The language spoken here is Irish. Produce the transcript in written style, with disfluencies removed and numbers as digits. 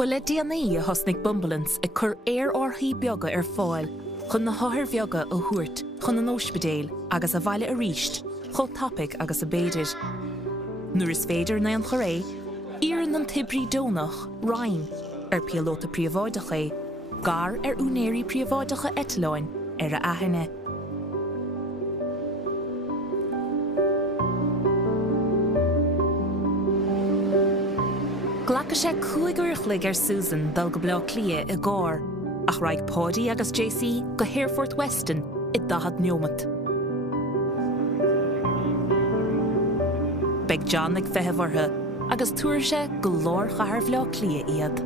Ba le leanaí a thosnig Bumbleance a chur orthaí beaga faoil, chun na hathair beaga ó thuairt, chun an t-ospidéal agus abhaile arís, chomh tapig agus a béidir. Nuair is féidir na an choré, íonn an tibrí dónach, rainn, pialóta príomháideach gar únéirí príomháideacha Eileáin a aithne. Ghlacha sé 5 uairchlaigh Susan dul go bla clia i gcóir, ach raig Páidí agus JC go Hereford Weston I dahad neomant. Beg John ag feitheamhartha agus tuair sé go leor chathair bhleá clia iad.